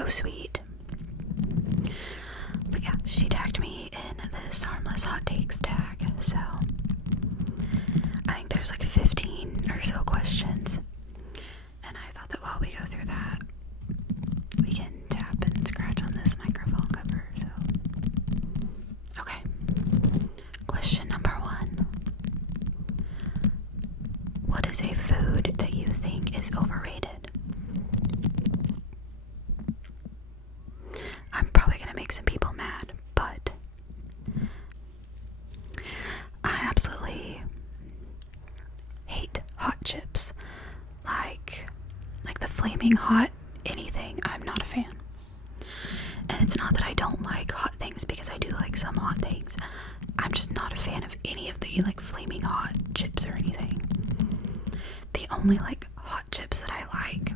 so sweet. But yeah, she tagged me in this Harmless hot takes tag, so I think there's like 15 or so questions, and I thought that while we go through that, we can tap and scratch on this microphone cover. So okay, question number 1. What is a food that you think is overrated? I'm probably gonna make some people mad, but I absolutely hate hot chips. Like the flaming hot anything, I'm not a fan. And it's not that I don't like hot things, because I do like some hot things. I'm just not a fan of any of the like flaming hot chips or anything. The only like hot chips that I like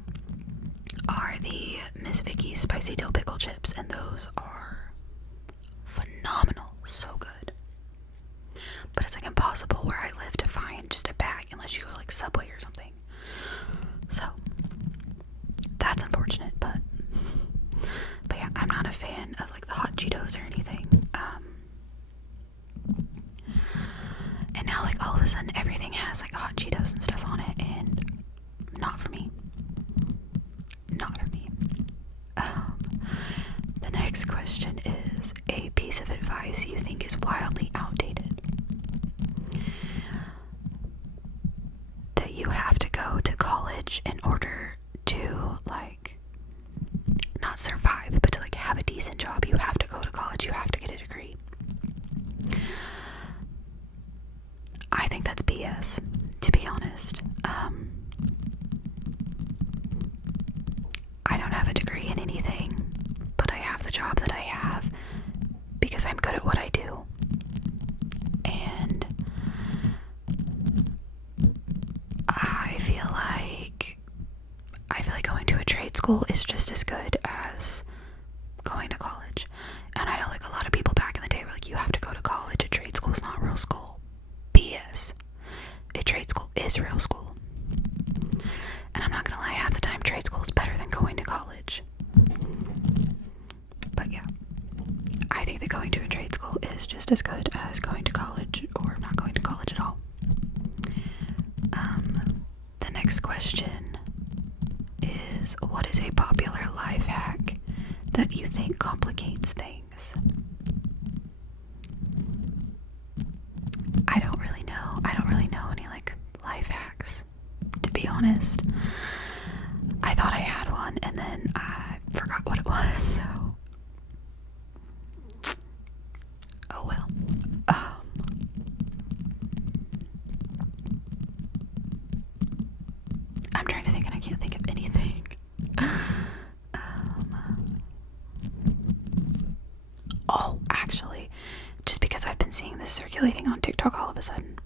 are the Miss Vicky's spicy dill pickle chips, and those are phenomenal, so good. But it's like impossible where I live to find just a bag unless you go to like Subway or something. So that's unfortunate, but yeah, I'm not a fan of like the hot Cheetos or anything. And now like all of a sudden everything has like hot Cheetos and stuff on it, and not for me. Not for me. The next question is a piece of advice you think is wildly outdated. That you have to go to college in order to like not survive, but to like have a decent job. You have to go to college, you have to get a degree. I think that's BS, to be honest. I don't have a degree in anything, but I have the job that I have because I'm good at what I do. And I feel like going to a trade school is just as good as going to college. And I know like a lot of people back in the day were like, you have to go to college, a trade school is not real school. BS. A trade school is real school. And I'm not gonna lie, half the time trade school is better than going to college. But yeah, I think that going to a trade school is just as good as going to college or not going to college at all. The next question is, what is a popular life hack that you think complicates things? I don't really know. I don't really know any like life hacks, to be honest. I thought I had one and then I forgot what it was, so oh well. I'm trying to think and I can't think of anything. Oh, actually, just because I've been seeing this circulating on TikTok all of a sudden.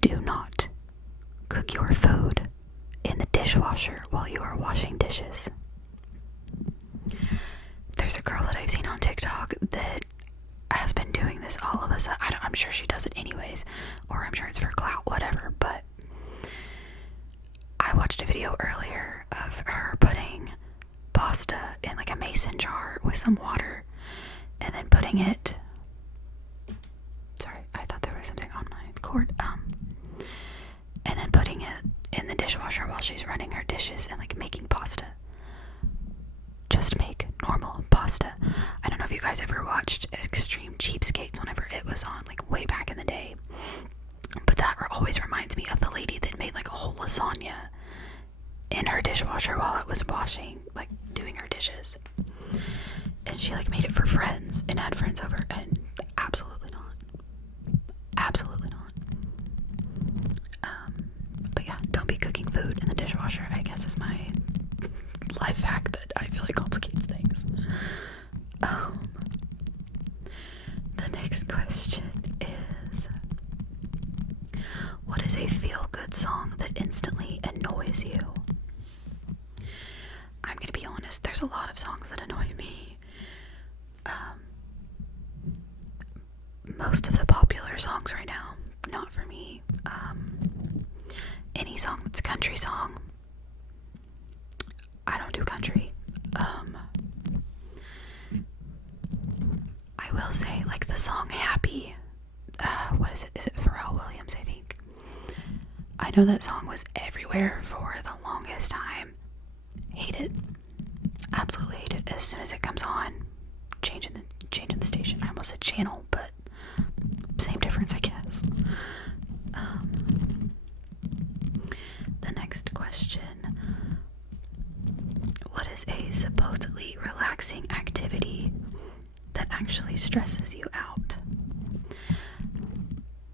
Do not cook your food in the dishwasher while you are washing dishes. There's a girl that I've seen on TikTok that has been doing this all of a sudden. I'm sure she does it anyways, or I'm sure it's for clout, whatever, but I watched a video earlier of her putting pasta in like a mason jar with some water and then putting it, sorry, I thought there was something on my cord, and then putting it in the dishwasher while she's running her dishes and like making pasta. Just make normal pasta. I don't know if you guys ever watched Extreme Cheapskates whenever it was on, like way back in the day, but that always reminds me of the lady that made like a whole lasagna in her dishwasher while it was washing, like doing her dishes. And she like made it for friends and had friends over, and absolutely not. Absolutely not. But yeah, don't be cooking food in the dishwasher, I guess, is my life hack that I feel like complicates things. The next question is, what is a feel-good song that instantly annoys you? I'm gonna be honest, there's a lot of songs that annoy me. Most of the popular songs right now, not for me. Any song that's a country song, I don't do country. song Happy. What is it? Is it Pharrell Williams, I think? I know that song was everywhere for the longest time. Hate it. Absolutely hate it. As soon as it comes on, changing the station. I almost said channel, but same difference, I guess. The next question. What is a supposedly relaxing activity that actually stresses you out?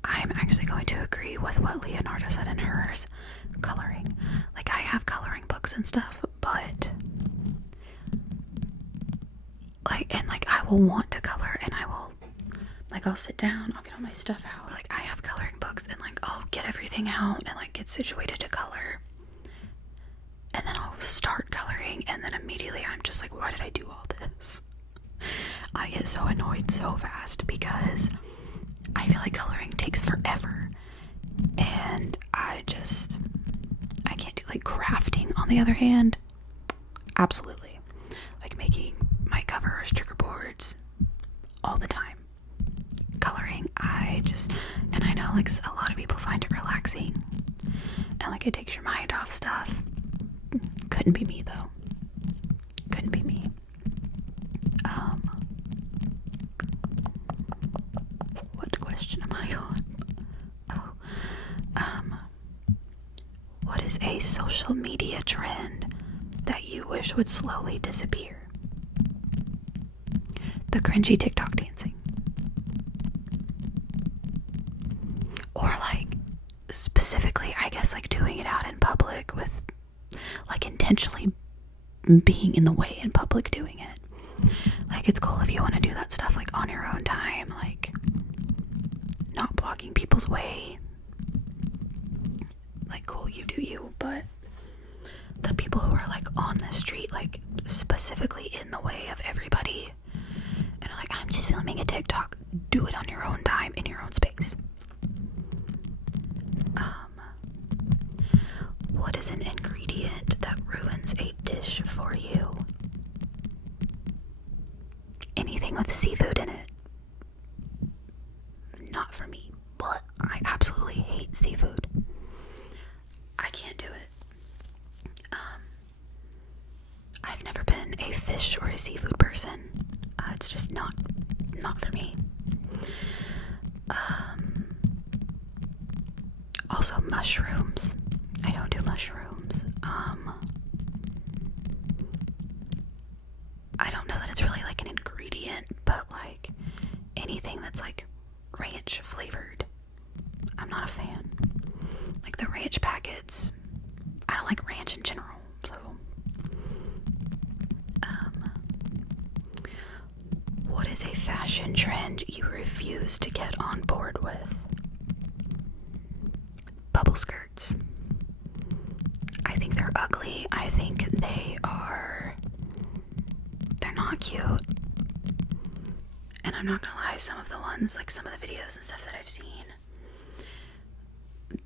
I'm actually going to agree with what Leonardo said in hers. Coloring. Like, I have coloring books and stuff, but I will want to color, and I will, I'll sit down, I'll get all my stuff out. I have coloring books, and I'll get everything out and get situated to color, and then I'll start coloring, and then immediately I'm just like, why did I do all this? I get so annoyed so fast because I feel like coloring takes forever, and I can't do crafting. On the other hand, absolutely, making my covers, trigger boards, all the time. Coloring, and I know a lot of people find it relaxing, and it takes your mind off stuff. Couldn't be me though. Couldn't be me. What question am I on? What is a social media trend that you wish would slowly disappear? The cringy TikTok dancing. Or specifically, I guess doing it out in public with intentionally being in the way in public doing it. It's cool if you want to do that stuff on your own time, not blocking people's way. Cool, you do you, but the people who are on the street, specifically in the way of everybody, and are I'm just filming a TikTok. Do it on your own time, in your own space. What is an ingredient that ruins a dish for you? Anything with seafood in it. Not for me, but I absolutely hate seafood. I can't do it. I've never been a fish or a seafood person. It's just not for me. Also mushrooms. I don't do mushrooms. I don't know that it's really an ingredient, but anything that's ranch flavored, I'm not a fan. The ranch packets, I don't like ranch in general, so what is a fashion trend you refuse to get on board with? Bubble skirts. I think they're ugly. I think they're not cute. And I'm not gonna lie, some of the ones, some of the videos and stuff that I've seen,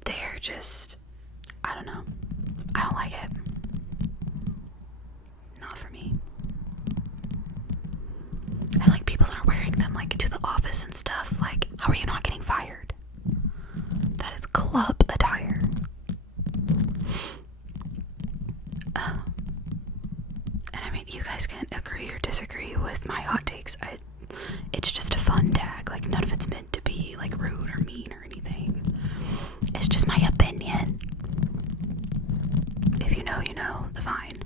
they're just, I don't know. I don't like it. Not for me. And people that are wearing them to the office and stuff, how are you not getting fired? That is club attire. And I mean, you guys can agree or disagree with my hot takes. It's just a fun tag. None of it's meant to be rude or mean or anything. It's just my opinion. If you know, you know. The fine.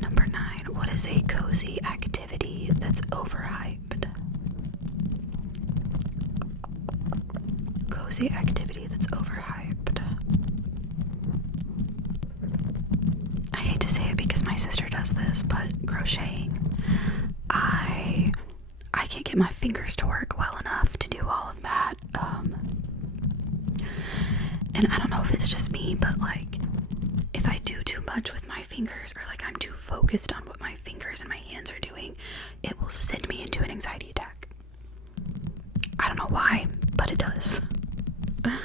Number 9. What is a cozy activity that's overhyped? Cozy activity that's overhyped. I hate to say it because my sister does this, but crocheting. I can't get my fingers to work well enough to do all of that. And I don't know if it's just me, but if I do too much with my fingers, or I'm too focused on what my fingers and my hands are doing, it will send me into an anxiety attack. I don't know why, but it does. And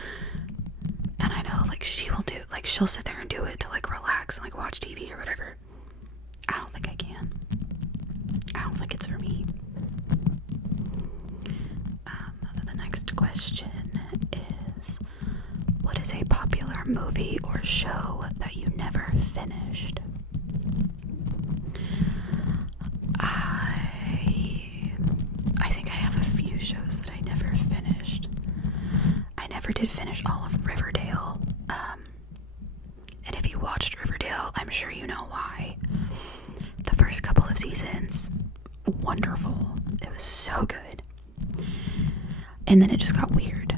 I know she will do, she'll sit there and do it to relax and watch TV or whatever. movie or show that you never finished? I think I have a few shows that I never finished. I never did finish all of Riverdale. And if you watched Riverdale, I'm sure you know why. The first couple of seasons, wonderful. It was so good. And then it just got weird.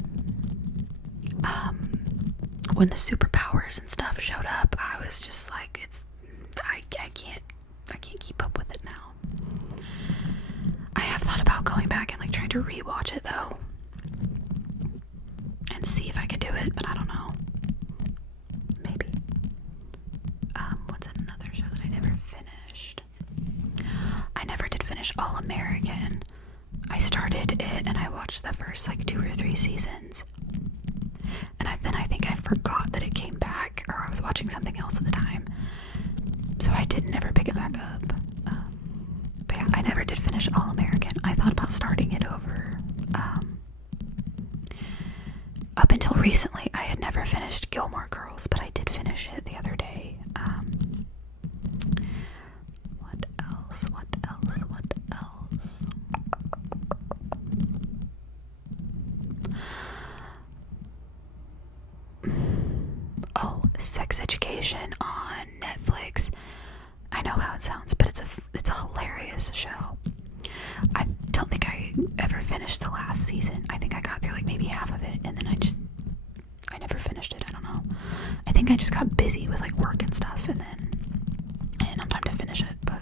When the superpowers and stuff showed up, I was just like, I can't keep up with it now. I have thought about going back and like trying to rewatch it though, and see if I could do it, but I don't know. Maybe. What's another show that I never finished? I never did finish All American. I started it and I watched the first like 2 or 3 seasons. And then I think I forgot that it came back, or I was watching something else at the time. So I didn't ever pick it back up. But yeah, I never did finish All American. I thought about starting it over. Up until recently, I had never finished Gilmore Girls, but I did finish it the other day. What else? Oh, Sex Education on Netflix. I know how it sounds, but it's a hilarious show. I don't think I ever finished the last season. I think I got through like maybe half of it, and then I never finished it. I don't know. I think I just got busy with like work and stuff, and then I didn't have time to finish it. But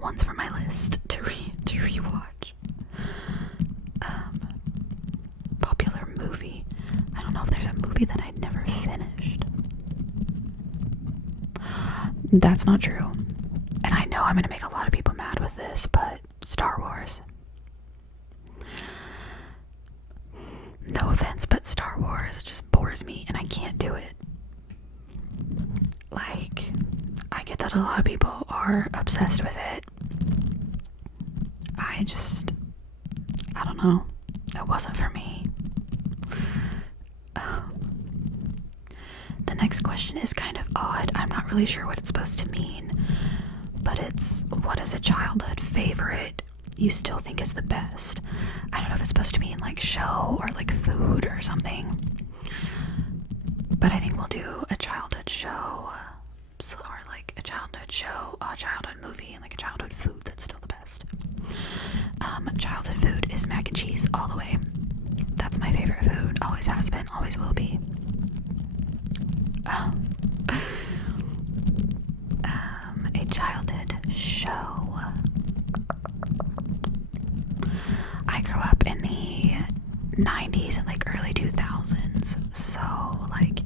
one's for my list to rewatch. Popular movie. I don't know if there's a movie that I'd never finished. That's not true. And I know I'm going to make a lot of people mad with this, but Star Wars. No offense, but Star Wars just bores me and I can't do it. Like, I get that a lot of people are obsessed with it. I don't know. It wasn't for me. The next question is kind of odd. I'm not really sure what it's supposed to mean, but it's, what is a childhood favorite you still think is the best? I don't know if it's supposed to mean like show or like food or something, but I think we'll do a childhood show, or like a childhood show, a childhood movie, and like a childhood food that's still the best. Childhood food is mac and cheese all the way. That's my favorite food. Always has been, always will be. A childhood show. I grew up in the 90s and like early 2000s, so like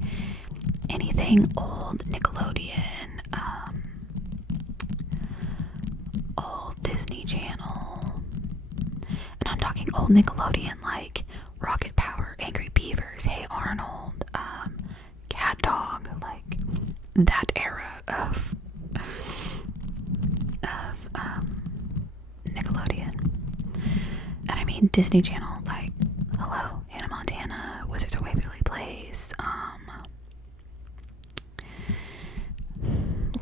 anything old Nickelodeon, old Disney Channel, and I'm talking old Nickelodeon like Rocket Power, Angry Beavers, Hey Arnold, Cat Dog, like that era of Nickelodeon. And I mean Disney Channel, like hello, Hannah Montana, Wizards of Waverly Place,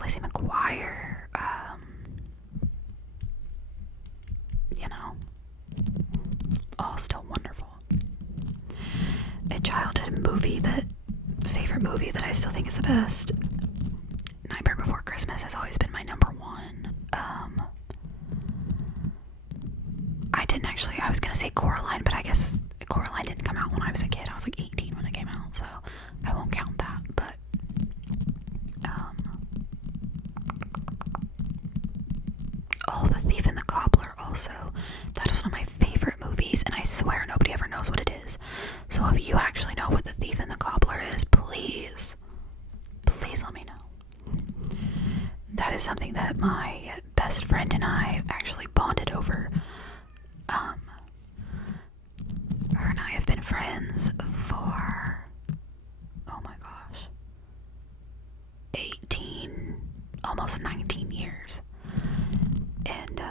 Lizzie McGuire, you know, all still wonderful. A childhood favorite movie that I still think is the best, Nightmare Before Christmas has always been my number one. I was gonna say Coraline, but I guess Coraline didn't come out when I was a kid. I was like 18 when it came out, so I won't count that, but The Thief and the Cobbler also. That is one of my favorite movies, and I swear nobody ever knows what it is. So if you actually know what The Thief and the Cobbler is, please let me know. That is something that my best friend and I actually bonded over. Her and I have been friends for, oh my gosh, 18, almost 19 years. And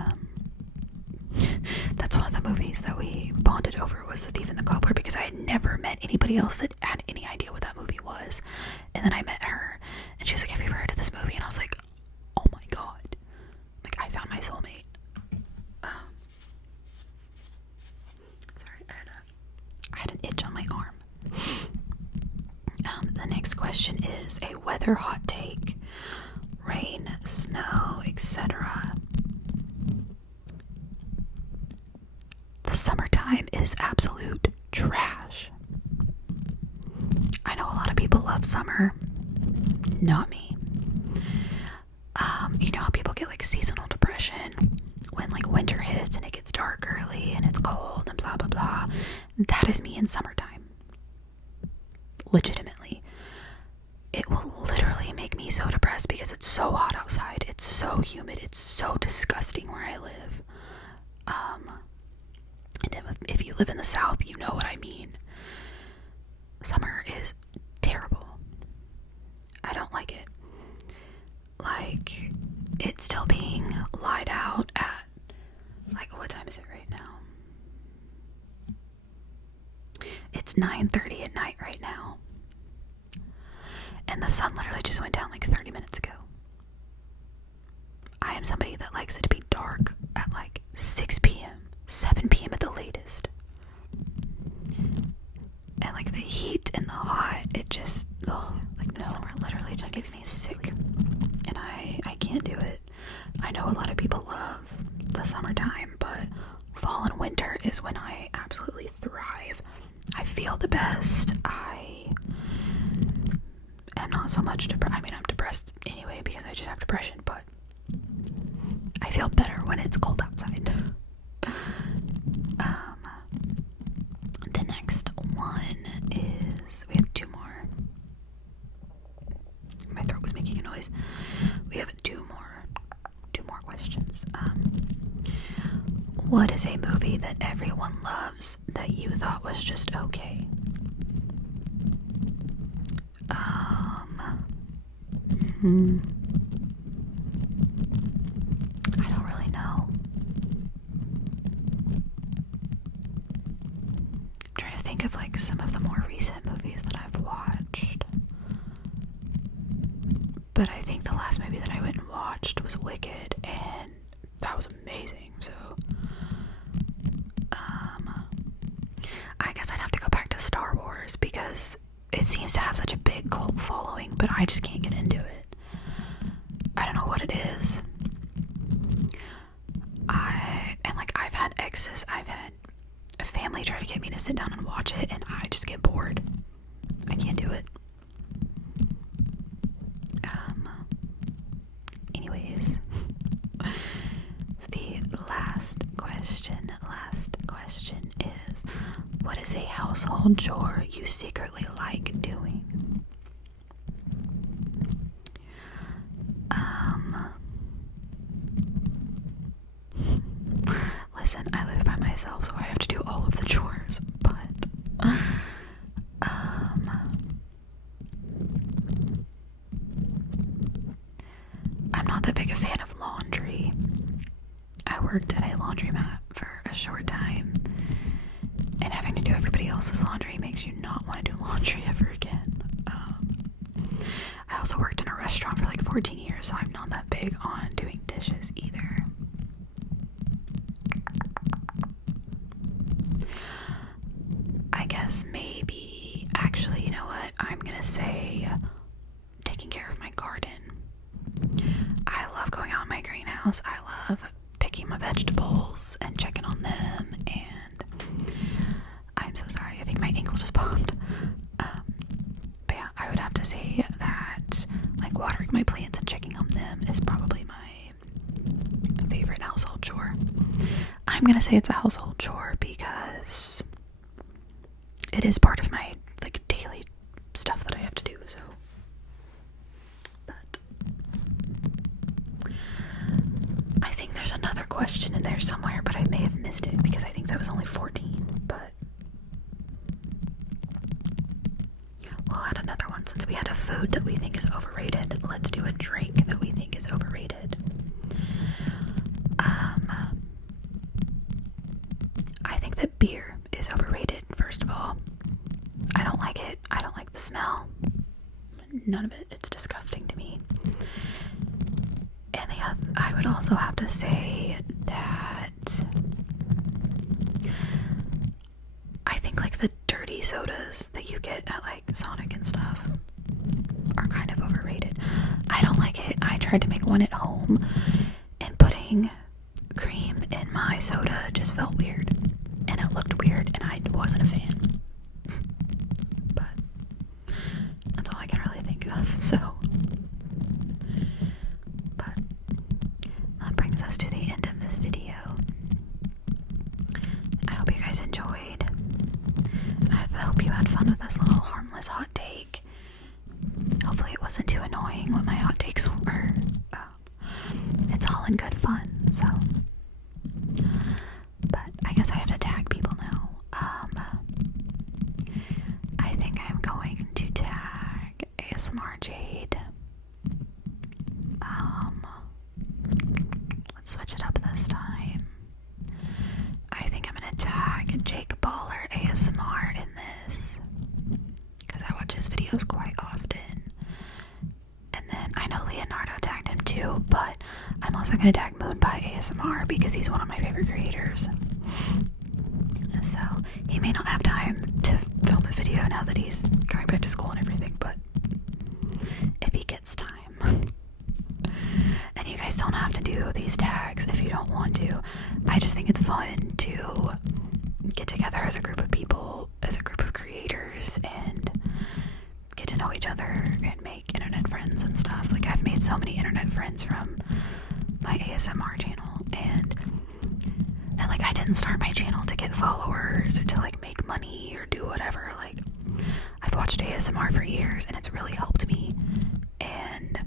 that's one of the movies that we bonded over, was The Thief and the Cobbler, because I had never met anybody else that had any idea what that another hot take. Rain, snow, etc. The summertime is absolute trash. I know a lot of people love summer. Not me. You know how people get like seasonal depression when like winter hits and it gets dark early and it's cold and blah blah blah. That is me in summertime. Legitimately. It will literally make me so depressed because it's so hot outside. It's so humid. It's so disgusting where I live. And if you live in the South, you know what I mean. Summer is terrible. I don't like it. Like, it's still being light out at, like, what time is it right now? It's 9:30 at night right now. And the sun literally just went down like 30 minutes ago. I am somebody that likes it to be dark at like 6 p.m., 7 p.m. at the latest. And like the heat and the hot, it just, like the summer literally just gets me sick. And I can't do it. I know a lot of people love the summertime, but fall and winter is when I absolutely thrive. I feel the best. I am not so much depressed. I mean, I'm depressed anyway because I just have depression, but I feel better when it's cold outside. The next one is, we have two more. My throat was making a noise. We have two more questions. What is a movie that everyone loves that you thought was just okay? I don't really know. I'm trying to think of like some of the more recent movies that I've watched. But I think the last movie that I went and watched was Wicked, and that was amazing. So I guess I'd have to go back to Star Wars because it seems to have such a big cult following, but I just can't get into it. I don't know what it is. I've had exes, I've had a family try to get me to sit down and watch it, and I just get bored. I can't do it. Anyways, the last question is, what is a household chore you secretly like doing? Listen, I live by myself, so I have to do all of the chores, but I'm not that big a fan of laundry. I worked at a laundromat for a short time, and having to do everybody else's laundry makes you not want to do laundry ever again. I also worked in a restaurant for like 14 years, so I'm not that big on doing dishes either. I guess maybe, actually, you know what? I'm gonna say taking care of my garden. I love going out in my greenhouse. I love picking my vegetables and checking on them, and I'm so sorry, I think my ankle just popped. But yeah, I would have to say that like watering my plants and checking on them is probably my favorite household chore. I'm gonna say it's a household chore because it is part of my like daily stuff that I have to do, so. But I think there's another question in there somewhere, but I may have missed it because I think that was only 14, but we'll add another one since we had a food that we think is overrated. Let's do a drink that we think is overrated. I think that beer is overrated, first of all. I don't like it. I don't like the smell. None of it. It's disgusting to me. And I would also have to say that I think like the dirty sodas that you get at like Sonic and stuff are kind of overrated. overrated. I don't like it. I tried to make one at home, and putting cream in my soda just felt weird, and it looked weird, and I wasn't a fan. But that's all I can really think of. So, but that brings us to the end of this video. I hope you guys enjoyed. I hope you had fun with this little harmless hot take. Hopefully it wasn't too annoying what my hot takes were. It's all in good fun, so. But I guess I have to tag people now. I think I'm going to tag ASMR Jade. Let's switch it up this time. I think I'm gonna tag Jake Baller ASMR in this, because I watch his videos quite often. And then I know Leonardo tagged him too, but I'm also gonna tag Moon Pie ASMR because he's one of my favorite creators. So he may not have time to film a video now that he's going back to school and everything, but if he gets time. And you guys don't have to do these tags if you don't want to. I just think it's fun to get together as a group of people, as a group of creators, and get to know each other and make internet friends and stuff. Like, I've made so many internet friends from my ASMR channel, and like, I didn't start my channel to get followers or to like make money or do whatever. Like, I've watched ASMR for years and it's really helped me, and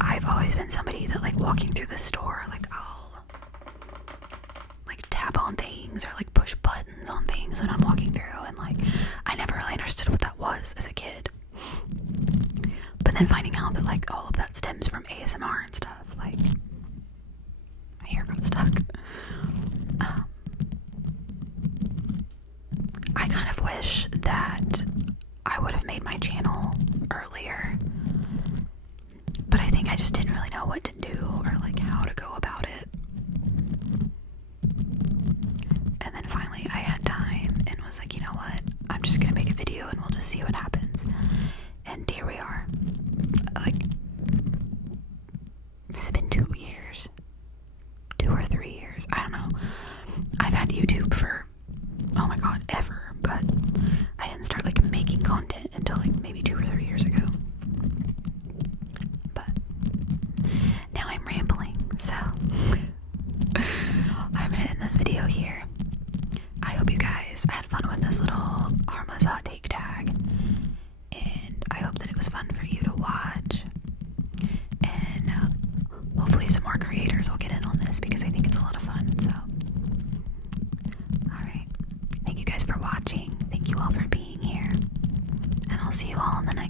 I've always been somebody that, like, walking through the store, like, I'll like tap on things or like push buttons on things when I'm walking through, and like, I never really understood what that was as a kid. But then finding out that like all of that stems from ASMR and stuff, like, my hair got stuck. I kind of wish that I would have made my channel earlier, but I think I just didn't really know what to do or like how to go about it. And then finally I had time and was like, you know what, I'm just gonna make a video and we'll just see what happens. And here we are. Like, has it been 2 years? 2 or 3 years? I don't know. I've had YouTube for, oh my god, ever, but I didn't start like making content until like maybe 2 or 3 years ago. But now I'm rambling, so I'm gonna end this video here. I hope you guys had fun with this little harmless hot take tag, and I hope that it was fun for you to watch, and hopefully some more creators will get in on this because I think it's a lot of fun. So alright, thank you guys for watching, thank you all for being here, and I'll see you all in the next